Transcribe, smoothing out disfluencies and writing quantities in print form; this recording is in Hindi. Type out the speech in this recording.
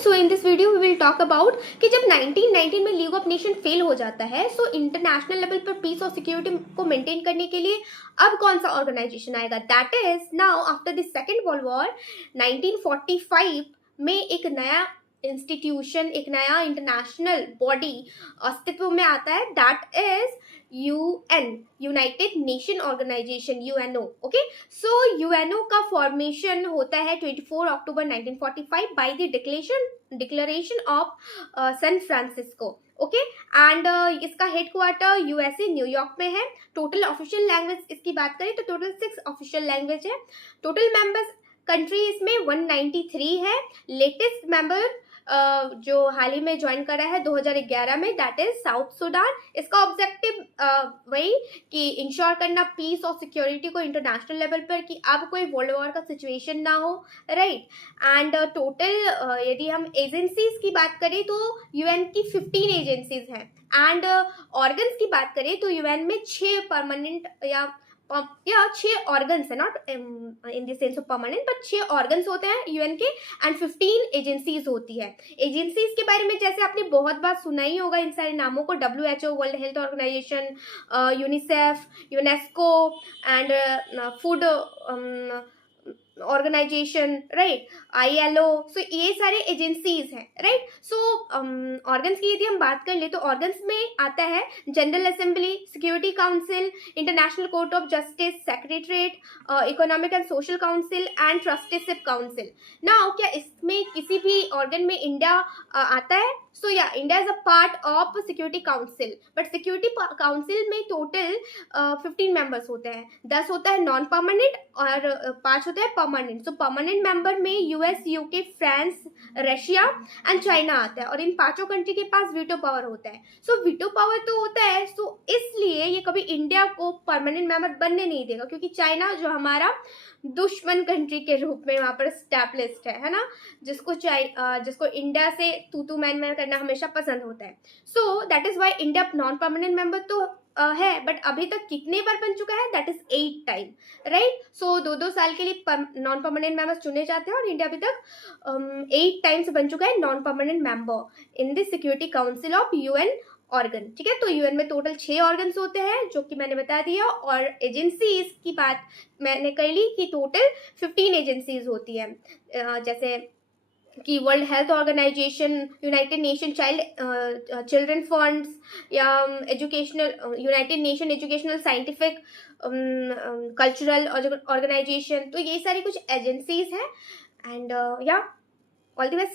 So in this video we will talk about कि जब 1919 में लीग ऑफ नेशन फेल हो जाता है, सो इंटरनेशनल लेवल पर पीस और सिक्योरिटी को मेंटेन करने के लिए अब कौन सा ऑर्गेनाइजेशन आएगा। That is now after the second world war 1945 में एक नया इंस्टीट्यूशन, एक नया इंटरनेशनल बॉडी अस्तित्व में आता है। That is UN, united nation organization, UNO. Okay, so UNO का फॉर्मेशन होता है 24 अक्टूबर 1945 by the declaration of San Francisco. Okay, and इसका हेडक्वार्टर यूएसए न्यूयॉर्क में है। टोटल ऑफिशियल लैंग्वेज इसकी बात करें तो टोटल 6 ऑफिशियल लैंग्वेज है। टोटल मेंबर्स कंट्री इसमें 193 है। लेटेस्ट मेंबर जो हाल ही में ज्वाइन करा है 2011 में, दैट इज साउथ सुडान। इसका ऑब्जेक्टिव वही कि इंश्योर करना पीस और सिक्योरिटी को इंटरनेशनल लेवल पर, कि अब कोई वर्ल्ड वॉर का सिचुएशन ना हो, राइट। एंड टोटल यदि हम एजेंसीज की बात करें तो यूएन की 15 एजेंसीज हैं। एंड ऑर्गन्स की बात करें तो यूएन में 6 परमानेंट या 6 ऑर्गन्स है, not in the sense of permanent, but 6 organs होते हैं यूएन के एंड 15 एजेंसीज होती है। एजेंसीज के बारे में जैसे आपने बहुत बार सुना ही होगा इन सारे नामों को, WHO, World Health Organisation, UNICEF, UNESCO and Food Organisation, right, ILO। So ये सारे एजेंसीज हैं, राइट। सो ऑर्गन्स की यदि हम बात कर ले तो ऑर्गन्स में आता है general assembly, security council, international court of justice, secretariat, economic and social council and trusteeship council. Now क्या इसमें किसी भी ऑर्गन में इंडिया आता है? सो या, India is a part of security council, but security council में टोटल 15 मेंबर्स होते हैं। 10 होता है नॉन परमानेंट और 5 होता है परमानेंट। सो परमानेंट मेंबर में US, UK, France, Russia and China आता है, और इन पांचों कंट्री के पास वीटो पावर होता है। सो वीटो पावर तो होता है, सो इसलिए ये कभी इंडिया को परमानेंट मेंबर बनने नहीं देगा, क्योंकि चाइना जो हमारा दुश्मन कंट्री के रूप में वहां पर स्टैब्लिश्ड है ना, जिसको इंडिया से तू मैन करना हमेशा पसंद होता है। So that is why India non permanent member तो है, बट अभी तक कितने बार बन चुका है? That is 8 time, right. So 2-2 साल के लिए नॉन परमानेंट मेंबर्स चुने जाते हैं, और इंडिया अभी तक 8 टाइम्स बन चुका है non permanent member in the security council of UN organ. ठीक है, तो यूएन में टोटल 6 ऑर्गन्स होते हैं जो कि मैंने बता दिया, और एजेंसीज की बात मैंने कर ली कि टोटल 15 एजेंसीज होती है, जैसे कि World Health Organization, United Nation child children funds, या educational, United Nation Educational Scientific Cultural Organization. तो ये सारी कुछ एजेंसीज हैं, एंड या, ऑल द बेस्ट।